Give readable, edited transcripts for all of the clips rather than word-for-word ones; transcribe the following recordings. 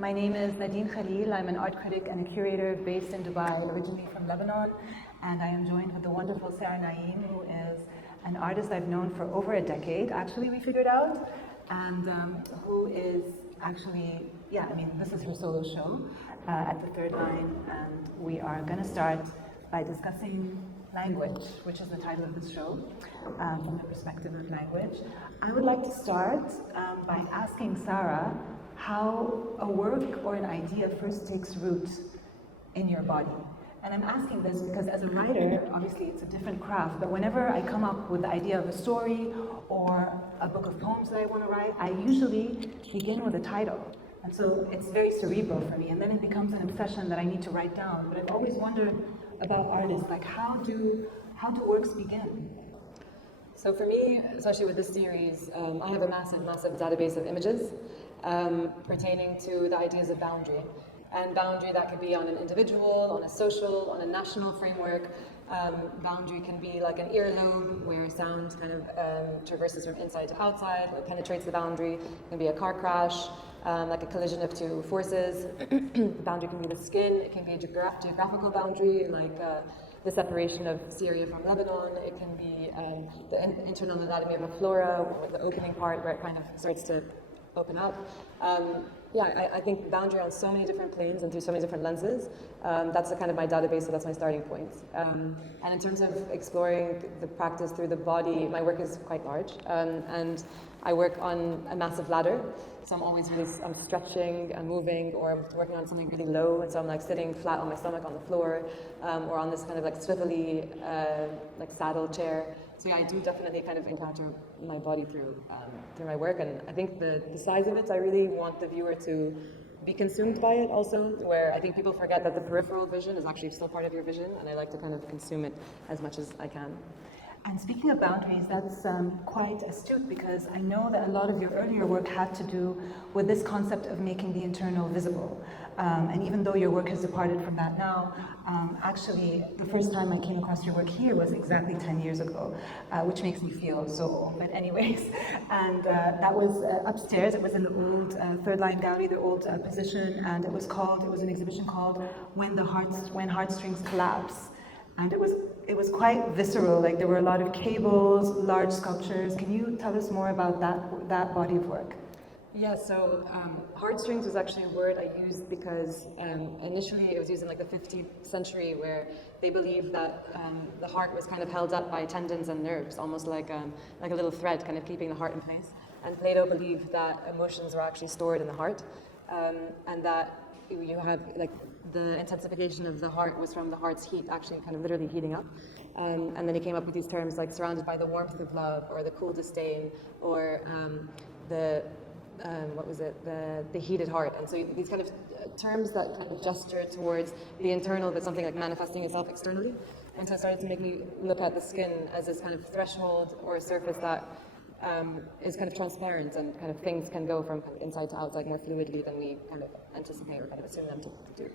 My name is Nadine Khalil. I'm an art critic and a curator based in Dubai, originally from Lebanon. And I am joined with the wonderful Sara Naim, who is an artist I've known for over a decade, actually, we figured out. And who is actually, this is her solo show at the Third Line. And we are going to start by discussing language, which is the title of this show, from the perspective of language. I would like to start by asking Sara how a work or an idea first takes root in your body. And I'm asking this because as a writer, obviously it's a different craft, but whenever I come up with the idea of a story or a book of poems that I want to write, I usually begin with a title. And so it's very cerebral for me, and then it becomes an obsession that I need to write down. But I've always wondered about artists, like how do works begin? So for me, especially with this series, I have a massive database of images pertaining to the ideas of boundary. And boundary that could be on an individual, on a social, on a national framework. Boundary can be like an earlobe where sound kind of traverses from inside to outside, or penetrates the boundary. It can be a car crash, like a collision of two forces. Boundary can be the skin. It can be a geographical boundary, like the separation of Syria from Lebanon. It can be the internal anatomy of a flora, with the opening part where it kind of starts to open up. I think boundary on so many different planes and through so many different lenses. That's kind of my database, so that's my starting point. And in terms of exploring the practice through the body, my work is quite large, and I work on a massive ladder. So I'm stretching and moving, or I'm working on something really low, and so I'm like sitting flat on my stomach on the floor, or on this kind of like swivelly like saddle chair. So yeah, I do definitely kind of encounter my body through my work, and I think the size of it, I really want the viewer to be consumed by it also, where I think people forget that the peripheral vision is actually still part of your vision, and I like to kind of consume it as much as I can. And speaking of boundaries, that's quite astute, because I know that a lot of your earlier work had to do with this concept of making the internal visible. And even though your work has departed from that now, actually the first time I came across your work here was exactly 10 years ago, which makes me feel so old, but anyways. And that was upstairs. It was in the old Third Line Gallery, the old position, and it was an exhibition called When Heartstrings Collapse. And it was quite visceral, like there were a lot of cables, large sculptures. Can you tell us more about that body of work? Yeah, so heartstrings was actually a word I used because initially it was used in like the 15th century, where they believed that the heart was kind of held up by tendons and nerves, almost like a little thread kind of keeping the heart in place. And Plato believed that emotions were actually stored in the heart, and that you have like the intensification of the heart was from the heart's heat actually kind of literally heating up. And then he came up with these terms like surrounded by the warmth of love, or the cool disdain, or the heated heart. And so these kind of terms that kind of gesture towards the internal, but something like manifesting itself externally. And so it started to make me look at the skin as this kind of threshold or a surface that is kind of transparent, and kind of things can go from kind of inside to outside more fluidly than we kind of anticipate or kind of assume them to do.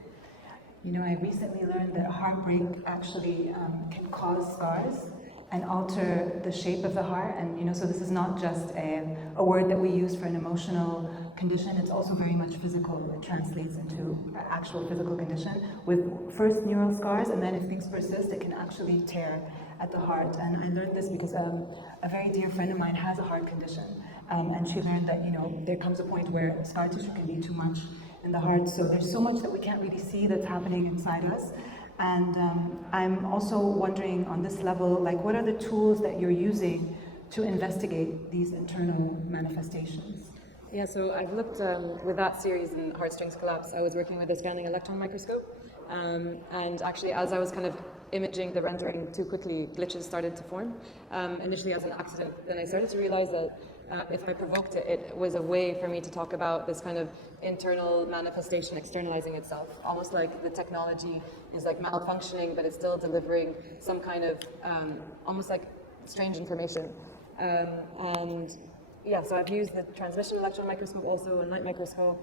You know, I recently learned that heartbreak actually can cause scars and alter the shape of the heart. And you know, so this is not just a word that we use for an emotional condition. It's also very much physical. It translates into actual physical condition with first neural scars, and then if things persist, it can actually tear at the heart. And I learned this because a very dear friend of mine has a heart condition, and she learned that, you know, there comes a point where scar tissue can be too much in the heart. So there's so much that we can't really see that's happening inside us. And I'm also wondering on this level, like, what are the tools that you're using to investigate these internal manifestations? Yeah, so I've looked with that series in Heartstrings Collapse, I was working with a scanning electron microscope. And actually, as I was kind of imaging the rendering too quickly, glitches started to form, initially as an accident. Then I started to realize that if I provoked it, it was a way for me to talk about this kind of internal manifestation externalizing itself, almost like the technology is like malfunctioning, but it's still delivering some kind of almost like strange information. And yeah, so I've used the transmission electron microscope, also a light microscope,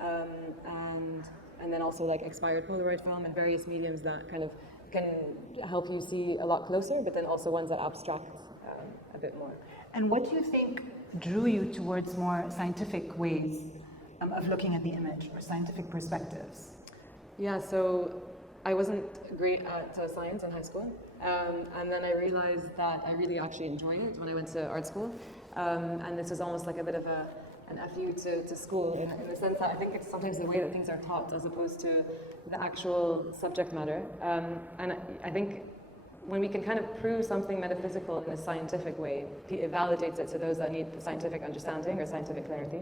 and then also like expired Polaroid film and various mediums that kind of can help you see a lot closer, but then also ones that abstract a bit more. And what do you think drew you towards more scientific ways of looking at the image or scientific perspectives? Yeah, so I wasn't great at science in high school, and then I realized that I really actually enjoy it when I went to art school, and this is almost like a bit of an FU to school in the sense that I think it's sometimes the way that things are taught as opposed to the actual subject matter, and I think when we can kind of prove something metaphysical in a scientific way, it validates it to those that need scientific understanding or scientific clarity.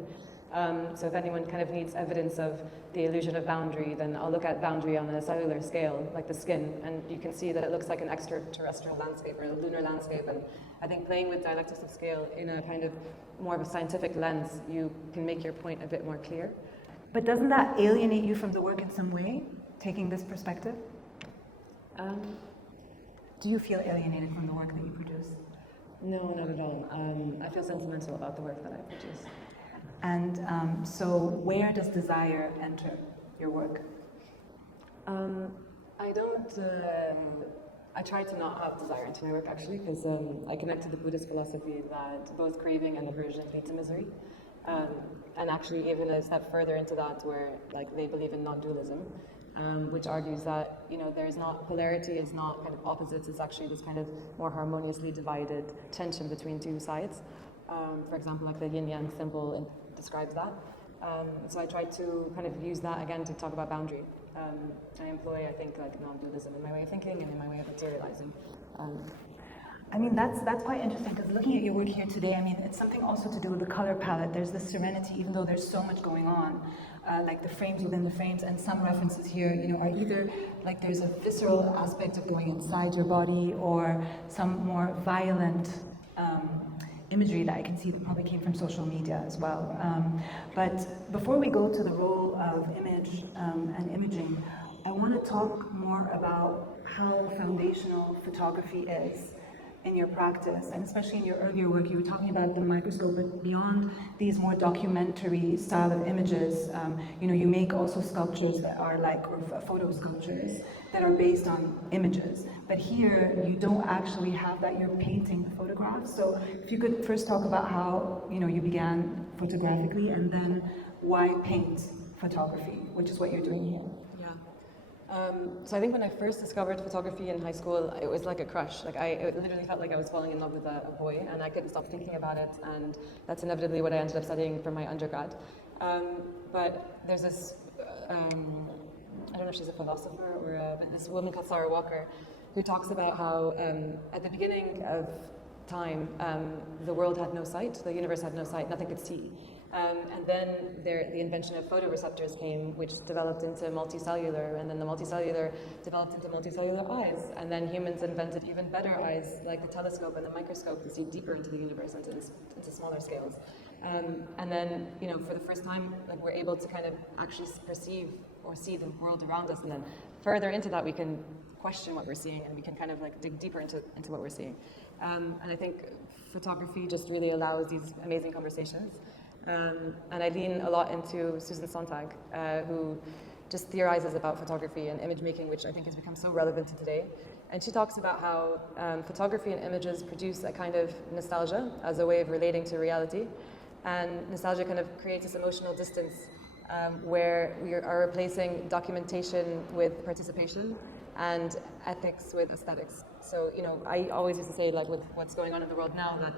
So if anyone kind of needs evidence of the illusion of boundary, then I'll look at boundary on a cellular scale, like the skin, and you can see that it looks like an extraterrestrial landscape or a lunar landscape. And I think playing with dialectics of scale in a kind of more of a scientific lens, you can make your point a bit more clear. But doesn't that alienate you from the work in some way, taking this perspective? Do you feel alienated from the work that you produce? No, not at all. I feel sentimental about the work that I produce. And so where does desire enter your work? I don't, I try to not have desire into my work actually, because I connect to the Buddhist philosophy that both craving and aversion lead to misery. And actually even a step further into that where like they believe in non-dualism, which argues that, you know, there's not, polarity is not kind of opposites, it's actually this kind of more harmoniously divided tension between two sides. For example, like the yin-yang symbol describes that. So I try to kind of use that again to talk about boundary. I employ, I think, like non-dualism in my way of thinking and in my way of materializing. I mean, that's quite interesting, because looking at your work here today, I mean, it's something also to do with the color palette. There's this serenity, even though there's so much going on, like the frames within the frames, and some references here, you know, are either like there's a visceral aspect of going inside your body, or some more violent imagery that I can see that probably came from social media as well. But before we go to the role of image and imaging, I want to talk more about how foundational photography is in your practice, and especially in your earlier work. You were talking about the microscope, but beyond these more documentary style of images, you know, you make also sculptures that are like, or photo sculptures that are based on images. But here, you don't actually have that, you're painting photographs. So if you could first talk about how, you know, you began photographically, and then why paint photography, which is what you're doing here. So I think when I first discovered photography in high school, it was like a crush. Like it literally felt like I was falling in love with a boy, and I couldn't stop thinking about it. And that's inevitably what I ended up studying for my undergrad. But there's this, I don't know if she's a philosopher or but this woman called Sara Walker, who talks about how at the beginning of time, the world had no sight, the universe had no sight, nothing could see. And then the invention of photoreceptors came, which developed into multicellular, and then the multicellular developed into multicellular eyes, and then humans invented even better eyes, like the telescope and the microscope, to see deeper into the universe, into smaller scales. And then, you know, for the first time, like, we're able to kind of actually perceive or see the world around us, and then further into that, we can question what we're seeing, and we can kind of like dig deeper into what we're seeing. And I think photography just really allows these amazing conversations. And I lean a lot into Susan Sontag, who just theorizes about photography and image making, which I think has become so relevant to today. And she talks about how photography and images produce a kind of nostalgia as a way of relating to reality. And nostalgia kind of creates this emotional distance where we are replacing documentation with participation and ethics with aesthetics. So, you know, I always used to say, like, with what's going on in the world now, that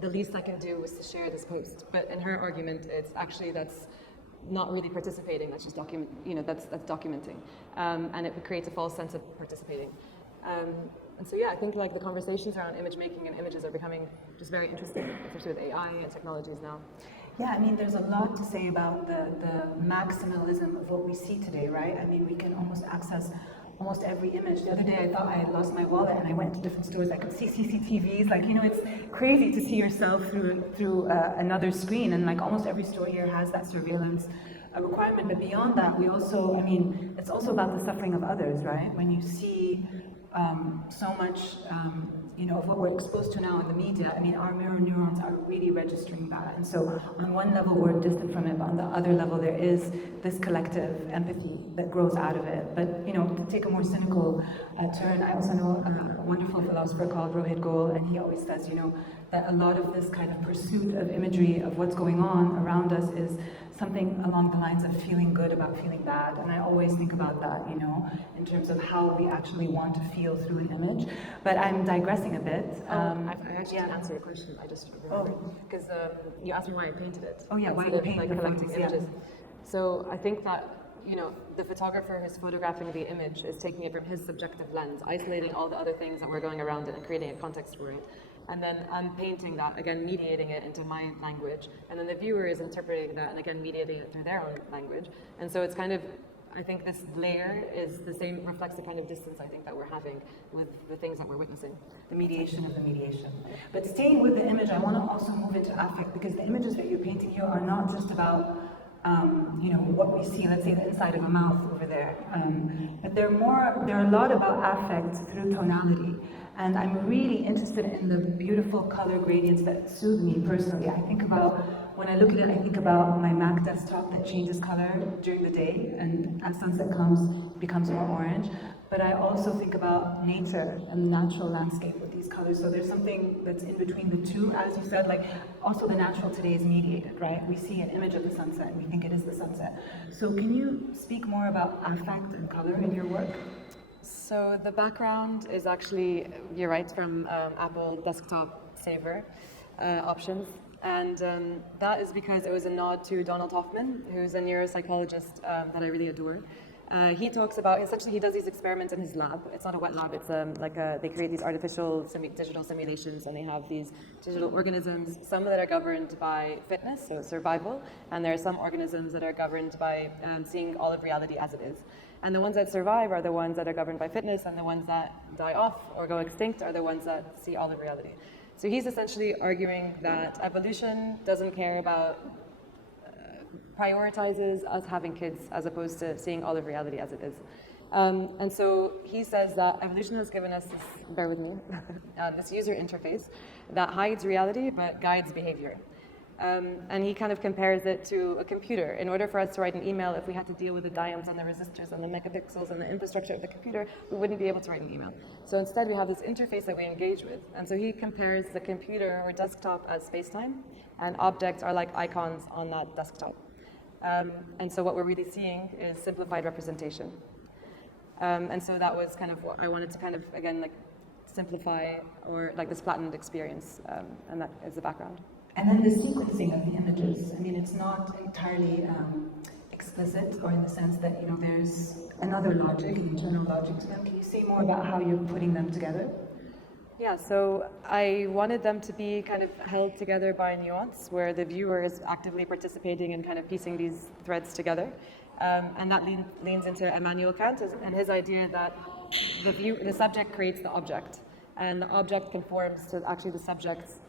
the least I can do is to share this post. But in her argument, it's actually that's not really participating. That's just that's documenting, and it creates a false sense of participating. And so, yeah, I think like the conversations around image making and images are becoming just very interesting, especially with AI and technologies now. Yeah, I mean, there's a lot to say about the maximalism of what we see today, right? I mean, we can almost access almost every image. The other day I thought I had lost my wallet, and I went to different stores. I could see CCTVs. Like, you know, it's crazy to see yourself through another screen, and like almost every store here has that surveillance requirement. But beyond that, we also, I mean, it's also about the suffering of others, right? When you see so much of what we're exposed to now in the media, I mean, our mirror neurons are really registering that. And so on one level, we're distant from it, but on the other level, there is this collective empathy that grows out of it. But, to take a more cynical turn, I also know a wonderful philosopher called Rohit Goel, and he always says, that a lot of this kind of pursuit of imagery of what's going on around us is something along the lines of feeling good about feeling bad. And I always think about that, in terms of how we actually want to feel through an image. But I'm digressing a bit. I actually didn't answer your question. I just remembered. Because you asked me why I painted it. Oh yeah, why you painted the collecting photos, images. So I think that, the photographer who's photographing the image is taking it from his subjective lens, isolating all the other things that were going around it and creating a context for it. And then I'm painting that, again, mediating it into my language. And then the viewer is interpreting that and again, mediating it through their own language. And so it's kind of, I think this layer is the same, reflects the kind of distance I think that we're having with the things that we're witnessing. The mediation of the mediation. But staying with the image, I want to also move into affect, because the images that you're painting here are not just about what we see, let's say the inside of a mouth over there. But they're a lot about affect through tonality. And I'm really interested in the beautiful color gradients that soothe me personally. When I look at it, I think about my Mac desktop that changes color during the day, and as sunset comes, it becomes more orange. But I also think about nature and the natural landscape with these colors. So there's something that's in between the two, as you said, also the natural today is mediated, right? We see an image of the sunset and we think it is the sunset. So can you speak more about affect and color in your work? So the background is actually, you're right, from Apple desktop saver options. And that is because it was a nod to Donald Hoffman, who's a neuropsychologist that I really adore. He talks about, essentially he does these experiments in his lab. It's not a wet lab, it's they create these artificial digital simulations, and they have these digital organisms, some that are governed by fitness, so survival, and there are some organisms that are governed by seeing all of reality as it is. And the ones that survive are the ones that are governed by fitness, and the ones that die off or go extinct are the ones that see all of reality. So he's essentially arguing that evolution doesn't care about, prioritizes us having kids as opposed to seeing all of reality as it is. And so he says that evolution has given us this, bear with me, this user interface that hides reality but guides behavior. And he kind of compares it to a computer. In order for us to write an email, if we had to deal with the diodes and the resistors and the megapixels and the infrastructure of the computer, we wouldn't be able to write an email. So instead, we have this interface that we engage with. And so he compares the computer or desktop as space-time, and objects are like icons on that desktop. And so what we're really seeing is simplified representation. And so that was kind of what I wanted to kind of, again, simplify, or this flattened experience, and that is the background. And then the sequencing of the images. I mean, it's not entirely explicit, or in the sense that, there's another logic, an internal logic to them. Can you say more about how you're putting them together? Yeah, so I wanted them to be kind of held together by nuance, where the viewer is actively participating and kind of piecing these threads together. And that leans into Immanuel Kant and his idea that the subject creates the object, and the object conforms to actually the subject's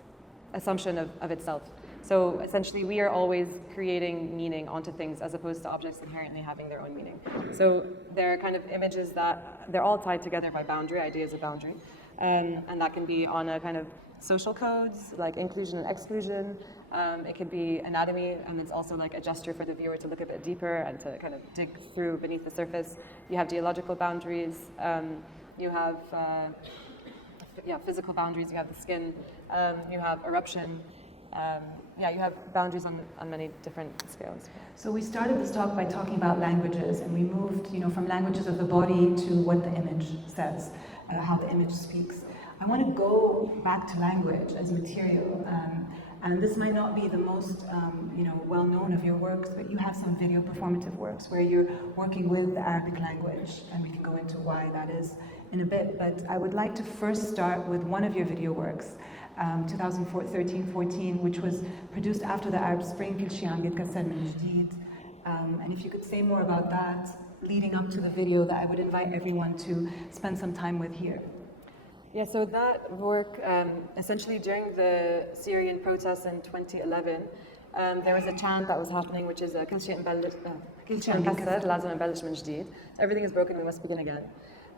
assumption of itself. So essentially, we are always creating meaning onto things as opposed to objects inherently having their own meaning. So there are kind of images that they're all tied together by boundary, ideas of boundary. And that can be on a kind of social codes, like inclusion and exclusion. It could be anatomy, and it's also like a gesture for the viewer to look a bit deeper and to kind of dig through beneath the surface. You have geological boundaries. You have physical boundaries. You have the skin. You have eruption. You have boundaries on many different scales. So we started this talk by talking about languages, and we moved, from languages of the body to what the image says, how the image speaks. I want to go back to language as material, and this might not be the most, well-known of your works, but you have some video performative works where you're working with the Arabic language, and we can go into why that is in a bit. But I would like to first start with one of your video works, 2013-14, which was produced after the Arab Spring, كل شيء عم يتكسر من جديد. And if you could say more about that, leading up to the video that I would invite everyone to spend some time with here. Yeah, so that work, essentially during the Syrian protests in 2011, there was a chant that was happening, which is كل شيء مكسر لازم نبلش من جديد. Everything is broken, we must begin again.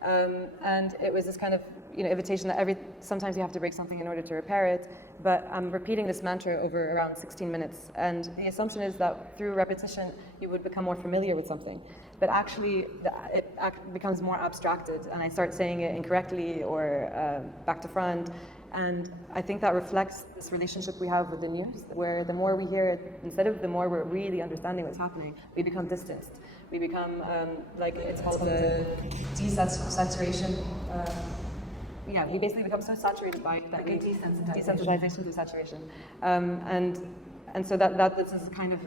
And it was this kind of invitation that sometimes you have to break something in order to repair it. But I'm repeating this mantra over around 16 minutes. And the assumption is that through repetition, you would become more familiar with something. But actually, it becomes more abstracted, and I start saying it incorrectly or back to front. And I think that reflects this relationship we have with the news, where the more we hear it, instead of the more we're really understanding what's happening, we become distanced. We become, it's called the desaturation. We basically become so saturated by it that we desensitization to saturation. And so that this is kind of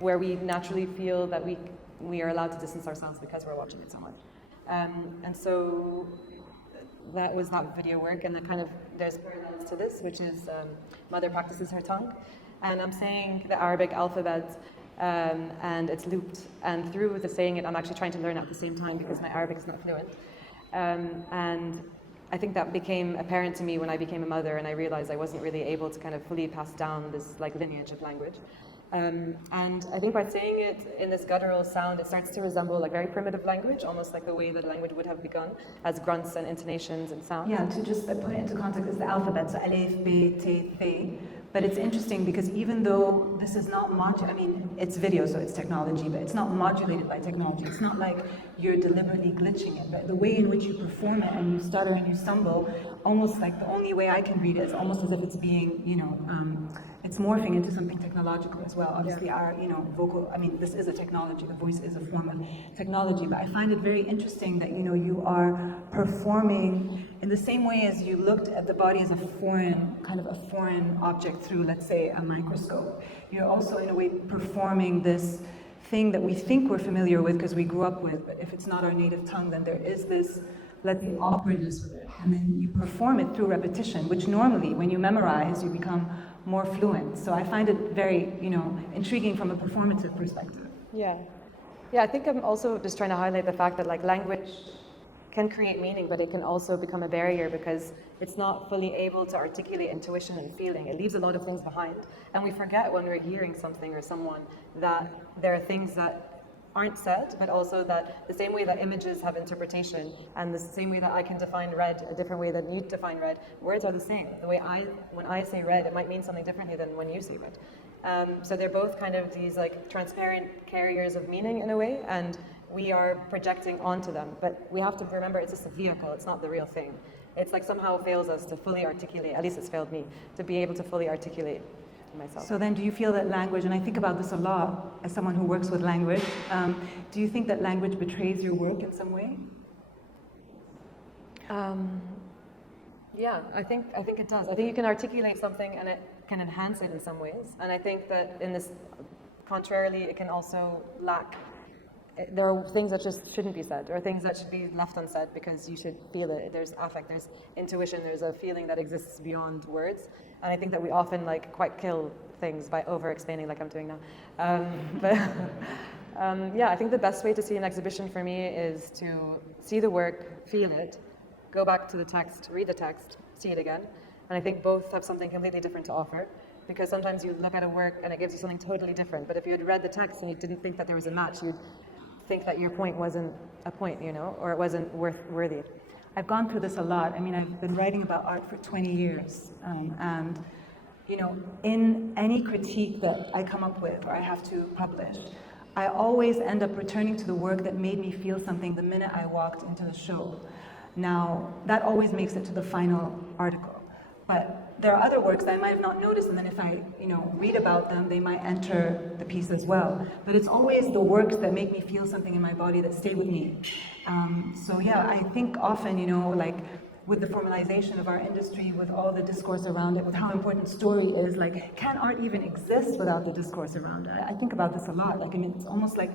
where we naturally feel that we are allowed to distance ourselves because we're watching it so much. And so that was that video work, and there's parallels to this, which is mother practices her tongue, and I'm saying the Arabic alphabet, and it's looped, and through the saying it, I'm actually trying to learn at the same time because my Arabic is not fluent, and I think that became apparent to me when I became a mother, and I realized I wasn't really able to kind of fully pass down this lineage of language. And I think by saying it in this guttural sound, it starts to resemble very primitive language, almost like the way that language would have begun, as grunts and intonations and sounds. Yeah, to just put it into context, it's the alphabet, so alif, b, t, th. But it's interesting because even though this is not it's video, so it's technology, but it's not modulated by technology. It's not like you're deliberately glitching it, but the way in which you perform it and you stutter and you stumble, almost like the only way I can read it is almost as if it's being, it's morphing into something technological as well. Obviously, our, vocal, this is a technology, the voice is a form of technology, but I find it very interesting that, you are performing in the same way as you looked at the body as a foreign object through, let's say, a microscope. You're also, in a way, performing this thing that we think we're familiar with because we grew up with, but if it's not our native tongue, then there is this, let's say, awkwardness with it. And then you perform it through repetition, which normally, when you memorize, you become more fluent. So I find it very, intriguing from a performative perspective. Yeah, I think I'm also just trying to highlight the fact that language can create meaning, but it can also become a barrier because it's not fully able to articulate intuition and feeling. It leaves a lot of things behind. And we forget when we're hearing something or someone that there are things that aren't said, but also that the same way that images have interpretation and the same way that I can define red a different way than you define red, words are the same. The way when I say red, it might mean something differently than when you say red. So they're both kind of these transparent carriers of meaning in a way, and we are projecting onto them. But we have to remember it's just a vehicle, it's not the real thing. It's somehow fails us to fully articulate, at least it's failed me, to be able to fully articulate myself. So then do you feel that language, and I think about this a lot as someone who works with language, do you think that language betrays your work in some way? Yeah, I think it does. I think you can articulate something and it can enhance it in some ways. And I think that in this, contrarily, it can also lack. There are things that just shouldn't be said, or things that should be left unsaid because you should feel it. There's affect, there's intuition, there's a feeling that exists beyond words. And I think that we often quite kill things by over-explaining like I'm doing now. I think the best way to see an exhibition for me is to see the work, feel it, go back to the text, read the text, see it again. And I think both have something completely different to offer. Because sometimes you look at a work and it gives you something totally different. But if you had read the text and you didn't think that there was a match, you'd think that your point wasn't a point, or it wasn't worthy. I've gone through this a lot. I've been writing about art for 20 years. And, in any critique that I come up with or I have to publish, I always end up returning to the work that made me feel something the minute I walked into the show. Now, that always makes it to the final article. But there are other works that I might have not noticed, and then if I, read about them, they might enter the piece as well. But it's always the works that make me feel something in my body that stay with me. I think often, with the formalization of our industry, with all the discourse around it, with how important story is, can art even exist without the discourse around it? I think about this a lot. It's almost like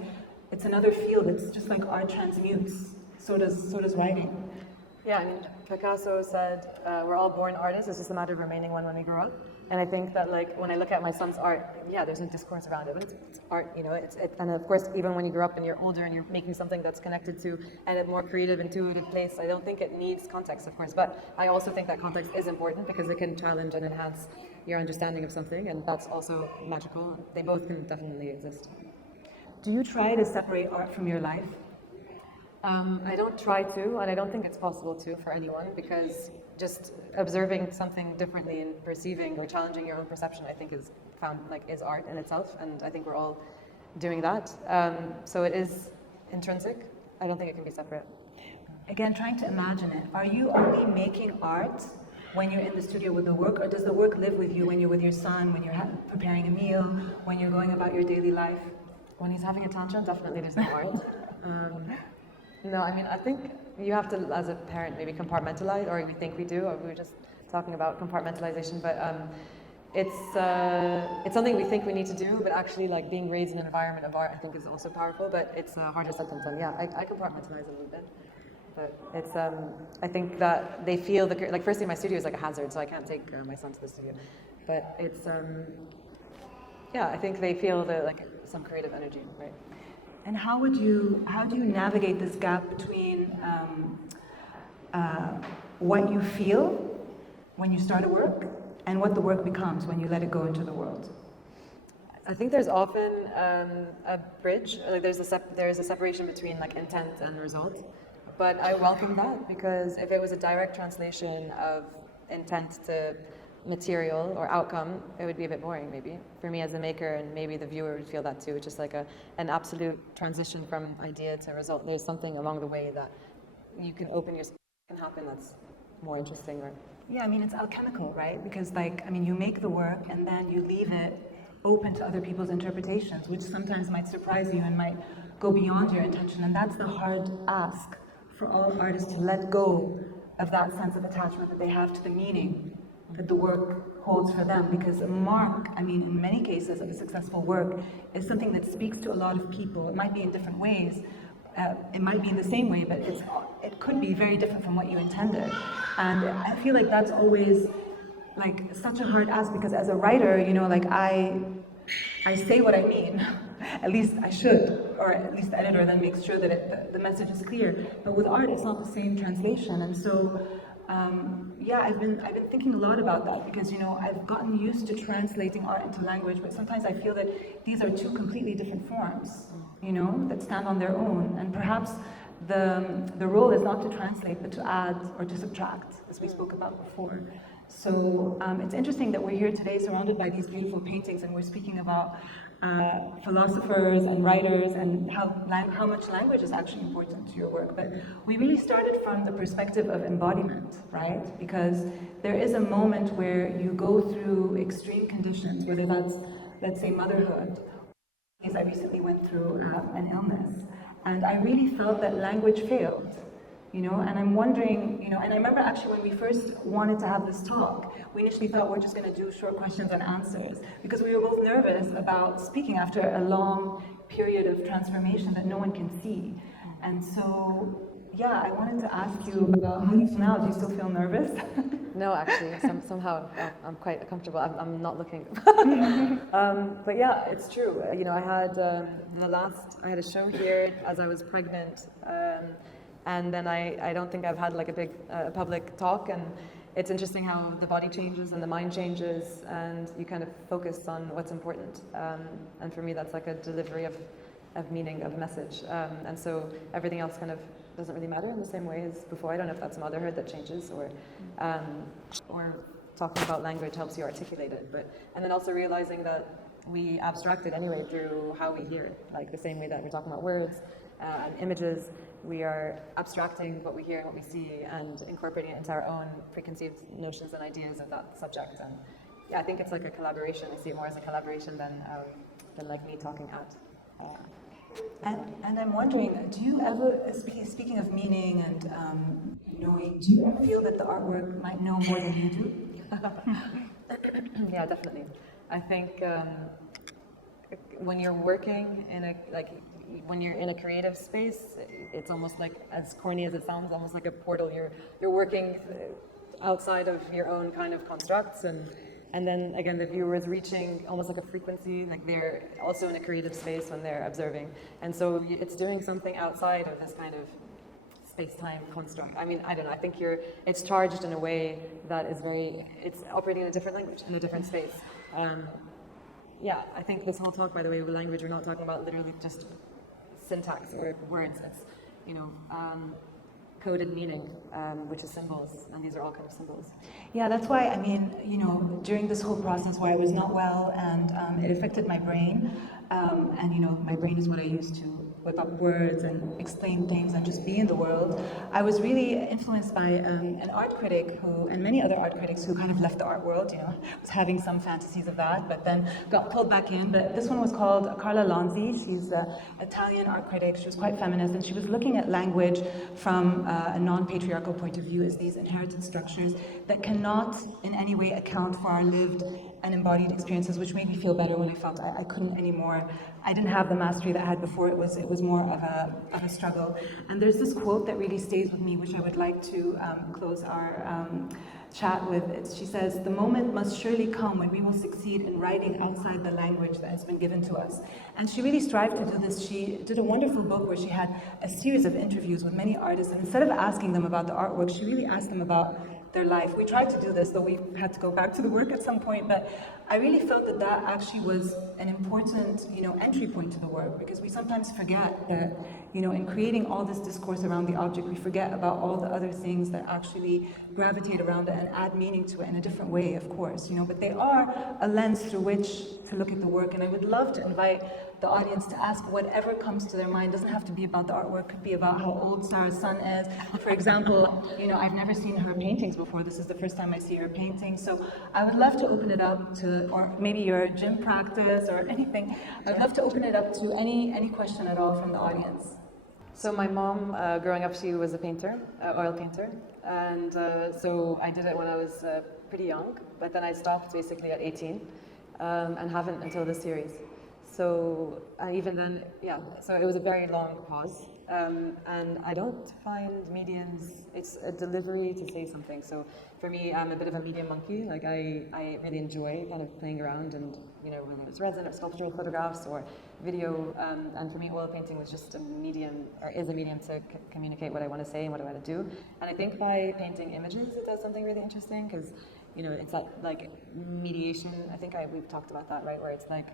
it's another field. It's just like art transmutes. So does writing. Yeah, Picasso said, we're all born artists, it's just a matter of remaining one when we grow up. And I think that when I look at my son's art, there's no discourse around it, but it's art, and of course, even when you grow up and you're older and you're making something that's connected to and a more creative, intuitive place, I don't think it needs context, of course, but I also think that context is important because it can challenge and enhance your understanding of something, and that's also magical. They both can definitely exist. Do you try to separate art from your life? I don't try to, and I don't think it's possible to for anyone, because just observing something differently and perceiving or challenging your own perception, I think is art in itself, and I think we're all doing that. So it is intrinsic. I don't think it can be separate. Again, trying to imagine it. Are you only making art when you're in the studio with the work, or does the work live with you when you're with your son, when you're preparing a meal, when you're going about your daily life? When he's having a tantrum, definitely there's no art. No, I mean, I think you have to, as a parent, maybe compartmentalize, or we think we do, or we were just talking about compartmentalization, but it's something we think we need to do, but actually, like, being raised in an environment of art, I think is also powerful, but it's harder said than done. Yeah, I compartmentalize a little bit. But it's, I think that they feel, like, firstly, my studio is like a hazard, so I can't take my son to the studio. But it's, yeah, I think they feel like some creative energy, right? And how do you navigate this gap between what you feel when you start a work and what the work becomes when you let it go into the world? I think there's often a bridge, like there's a separation between like intent and result. But I welcome that, because if it was a direct translation of intent to material or outcome, it would be a bit boring maybe for me as a maker, and maybe the viewer would feel that too. It's just like an absolute transition from idea to result. There's something along the way that you can open your can happen that's more interesting. Or yeah, I mean, it's alchemical, right? Because, like, I mean, you make the work and then you leave it open to other people's interpretations, which sometimes might surprise you and might go beyond your intention. And that's the hard ask for all artists, to let go of that sense of attachment that they have to the meaning that the work holds for them. Because a mark, I mean, in many cases of a successful work, is something that speaks to a lot of people. It might be in different ways. It might be in the same way, but it could be very different from what you intended. And I feel like that's always like such a hard ask, because as a writer, you know, like I say what I mean. At least I should, or at least the editor then makes sure that the message is clear. But with art, it's not the same translation, and so yeah, I've been thinking a lot about that, because, you know, I've gotten used to translating art into language, but sometimes I feel that these are two completely different forms, you know, that stand on their own, and perhaps the role is not to translate, but to add or to subtract, as we spoke about before. So it's interesting that we're here today surrounded by these beautiful paintings, and we're speaking about philosophers and writers, and how much language is actually important to your work. But we really started from the perspective of embodiment, right? Because there is a moment where you go through extreme conditions, whether that's, let's say, motherhood. I recently went through an illness, and I really felt that language failed. You know, and I'm wondering, you know, and I remember actually when we first wanted to have this talk, we initially thought we're just going to do short questions and answers, because we were both nervous about speaking after a long period of transformation that no one can see. And so, yeah, I wanted to ask you about how you feel now. Do you still feel nervous? no, actually, somehow I'm quite comfortable. I'm not looking. But yeah, it's true. You know, I had a show here as I was pregnant. And then I don't think I've had like a big public talk, and it's interesting how the body changes and the mind changes, and you kind of focus on what's important. And for me, that's like a delivery of meaning, of a message. And so everything else kind of doesn't really matter in the same way as before. I don't know if that's motherhood that changes, or talking about language helps you articulate it. And then also realizing that we abstract it anyway through how we hear it, like the same way that we're talking about words and images. We are abstracting what we hear and what we see and incorporating it into our own preconceived notions and ideas of that subject. And yeah, I think it's like a collaboration. I see it more as a collaboration than like me talking at. And I'm wondering, do you ever, speaking of meaning and knowing, do you ever feel that the artwork might know more than you do? Yeah, definitely. I think when you're working when you're in a creative space, it's almost like, as corny as it sounds, almost like a portal. You're working outside of your own kind of constructs, and then again the viewer is reaching almost like a frequency, like they're also in a creative space when they're observing, and so it's doing something outside of this kind of space-time construct. I mean, I don't know. I think it's charged in a way that is it's operating in a different language, in a different space. Yeah, I think this whole talk, by the way, with language, we're not talking about literally just syntax or words. coded meaning, which is symbols, and these are all kind of symbols. Yeah, that's why, I mean, during this whole process where I was not well and it affected my brain, and my brain is what I use to whip up words and explain things and just be in the world, I was really influenced by an art critic and many other art critics who kind of left the art world, was having some fantasies of that, but then got pulled back in. But this one was called Carla Lonzi. She's an Italian art critic. She was quite feminist, and she was looking at language from a non-patriarchal point of view as these inherited structures that cannot in any way account for our lived and embodied experiences, which made me feel better when I felt I couldn't anymore. I didn't have the mastery that I had before. It was more of a struggle. And there's this quote that really stays with me, which I would like to close our chat with. She says, "The moment must surely come when we will succeed in writing outside the language that has been given to us." And she really strived to do this. She did a wonderful book where she had a series of interviews with many artists, and instead of asking them about the artwork, she really asked them about their life. We tried to do this, though we had to go back to the work at some point, but I really felt that actually was an important, entry point to the work, because we sometimes forget that, in creating all this discourse around the object, we forget about all the other things that actually gravitate around it and add meaning to it in a different way, of course, but they are a lens through which to look at the work. And I would love to invite the audience to ask whatever comes to their mind. It doesn't have to be about the artwork, it could be about how old Sara's son is. For example, I've never seen her paintings before. This is the first time I see her painting. So I would love to open it up to, or maybe your gym practice or anything. I'd love to open it up to any question at all from the audience. So my mom, growing up, she was a painter, oil painter. And so I did it when I was pretty young, but then I stopped basically at 18 and haven't until this series. So even then, so it was a very long pause. And I don't find mediums, it's a delivery to say something. So for me, I'm a bit of a medium monkey. Like I really enjoy kind of playing around and, whether it's resin or sculptural photographs or video. And for me, oil painting was just a medium, or is a medium to communicate what I want to say and what I want to do. And I think by painting images, it does something really interesting because, it's that like mediation. I think we've talked about that, right? Where it's like,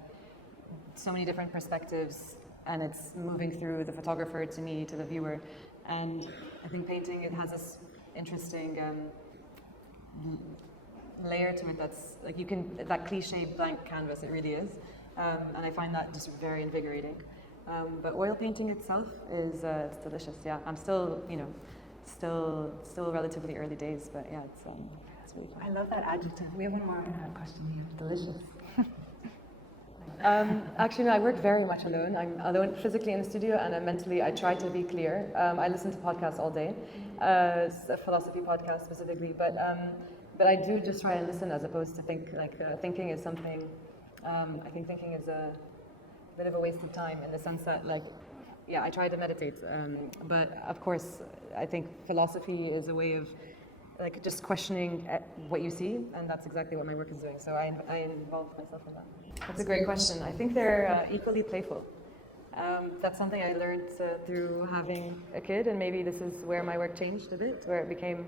so many different perspectives, and it's moving through the photographer to me, to the viewer. And I think painting, it has this interesting layer to it that's like that cliche blank canvas, it really is. And I find that just very invigorating. But oil painting itself is it's delicious. Yeah, I'm still, still relatively early days, but yeah, it's really fun. I love that adjective. We have one more question here. Delicious. Actually, no, I work very much alone. I'm alone physically in the studio, and mentally I try to be clear. I listen to podcasts all day, a philosophy podcast specifically, but I do just try and listen as opposed to think. Like thinking is something. I think thinking is a bit of a waste of time in the sense that, I try to meditate, but of course, I think philosophy is a way of just questioning what you see, and that's exactly what my work is doing. So I involve myself in that. That's a great question. I think they're equally playful. That's something I learned through having a kid, and maybe this is where my work changed a bit, where it became,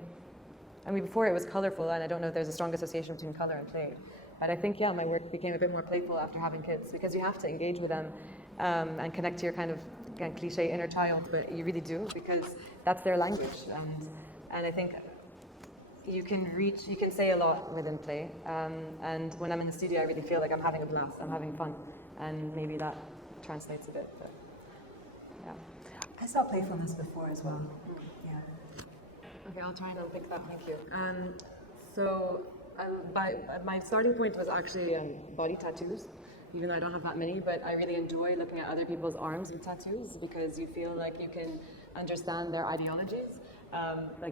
before it was colorful, and I don't know if there's a strong association between color and play, but I think, my work became a bit more playful after having kids, because you have to engage with them and connect to your kind of, again, cliche inner child, but you really do, because that's their language. And I think you can say a lot within play, and when I'm in the studio, I really feel like I'm having a blast, I'm having fun, and maybe that translates a bit, but yeah. I saw playfulness before as well. Yeah. Okay, I'll try and unpick that, thank you. So my starting point was actually body tattoos, even though I don't have that many, but I really enjoy looking at other people's arms with tattoos, because you feel like you can understand their ideologies.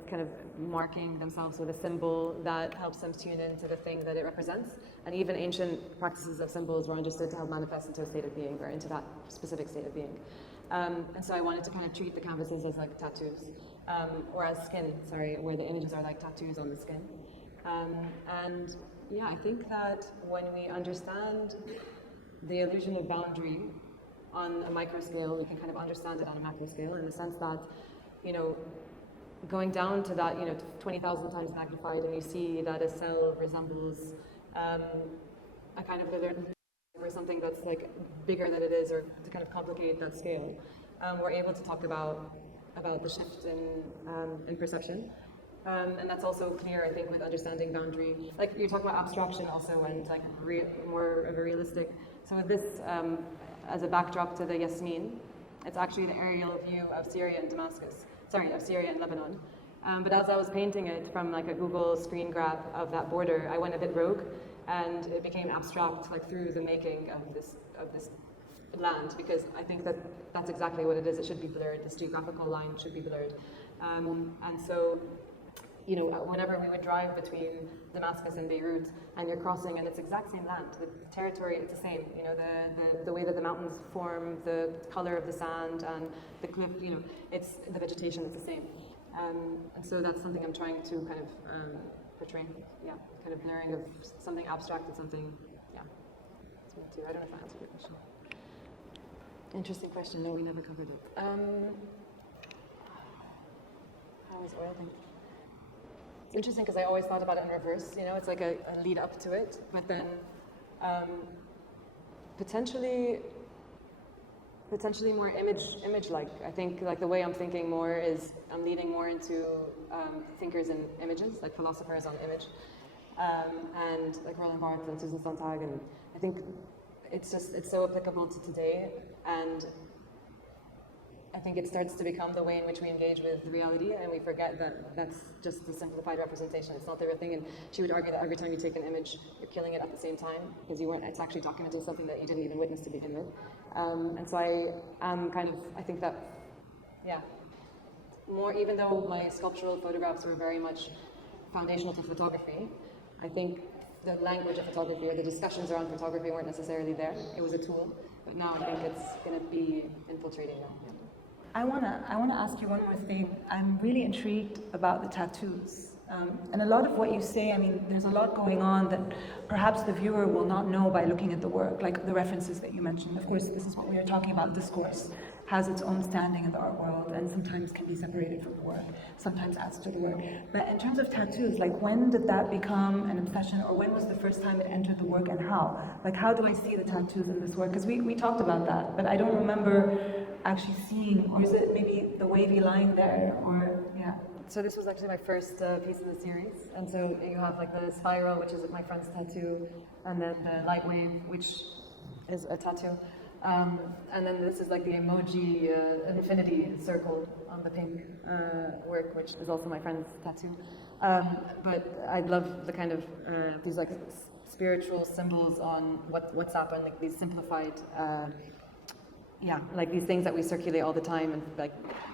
Kind of marking themselves with a symbol that helps them tune into the thing that it represents. And even ancient practices of symbols were understood to help manifest into a state of being, or into that specific state of being. And so I wanted to kind of treat the canvases as like tattoos, or as skin, where the images are like tattoos on the skin. And yeah, I think that when we understand the illusion of boundary on a micro scale, we can kind of understand it on a macro scale, in the sense that, going down to that, 20,000 times magnified, and you see that a cell resembles a kind of or something that's like bigger than it is, or to kind of complicate that scale, we're able to talk about about the shift in perception. And that's also clear, I think, with understanding boundary. Like you're talking about abstraction also, and like more of a realistic. So with this as a backdrop to the Yasmin, it's actually the aerial view of Syria and of Syria and Lebanon. But as I was painting it from like a Google screen grab of that border, I went a bit rogue, and it became abstract, like through the making of this land, because I think that that's exactly what it is. It should be blurred. The geographical line should be blurred, and so. You know, whenever we would drive between Damascus and Beirut, and you're crossing, and it's exact same land. The territory, it's the same. You know, the way that the mountains form, the color of the sand, and the cliff. You know, it's the vegetation. It's the same. And so that's something I'm trying to kind of portray. Yeah, kind of blurring of something abstract and something. Yeah, it's me too. I don't know if I answered your question. Interesting question. No, we never covered it. How is oil thing? It's interesting because I always thought about it in reverse. You know, it's like a lead up to it, but then potentially more image-like. I think like the way I'm thinking more is I'm leading more into thinkers in images, like philosophers on image, and like Roland Barthes and Susan Sontag, and I think it's so applicable to today, and I think it starts to become the way in which we engage with reality, and we forget that that's just the simplified representation. It's not the real thing. And she would argue that every time you take an image, you're killing it at the same time because it's actually documenting something that you didn't even witness to begin with. And so I am I think that, yeah, more, even though my sculptural photographs were very much foundational to photography, I think the language of photography or the discussions around photography weren't necessarily there. It was a tool, but now I think it's going to be infiltrating now. Yeah. I wanna ask you one more thing. I'm really intrigued about the tattoos. And a lot of what you say, I mean, there's a lot going on that perhaps the viewer will not know by looking at the work, like the references that you mentioned. Of course, this is what we were talking about. Discourse has its own standing in the art world and sometimes can be separated from the work, sometimes adds to the work. But in terms of tattoos, like when did that become an obsession, or when was the first time it entered the work, and how? Like how do I see the tattoos in this work? Because we talked about that, but I don't remember actually seeing, or is it maybe the wavy line there, or yeah. So this was actually my first piece of the series, and so you have like the spiral, which is like my friend's tattoo, and then the light wave, which is a tattoo, and then this is like the emoji infinity circle on the pink work, which is also my friend's tattoo. But I love the kind of these like spiritual symbols on WhatsApp, and like these simplified, like these things that we circulate all the time, and like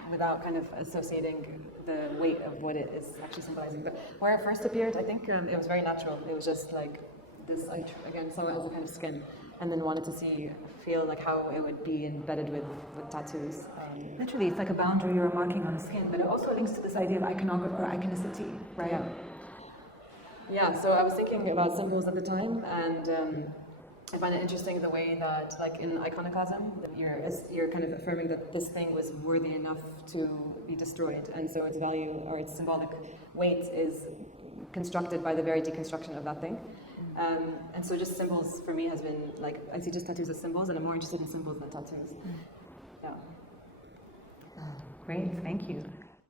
without kind of associating the weight of what it is actually symbolizing. But where it first appeared, I think it was very natural. It was just like this, I again saw it as a kind of skin, and then wanted to feel like how it would be embedded with tattoos. Literally, it's like a boundary you're marking on the skin, but it also links to this idea of iconicity, right? Yeah, so I was thinking about symbols at the time, and I find it interesting the way that, like in iconoclasm, you're kind of affirming that this thing was worthy enough to be destroyed, and so its value or its symbolic weight is constructed by the very deconstruction of that thing. And so just symbols for me has been like, I see just tattoos as symbols, and I'm more interested in symbols than tattoos. Yeah. Great, thank you.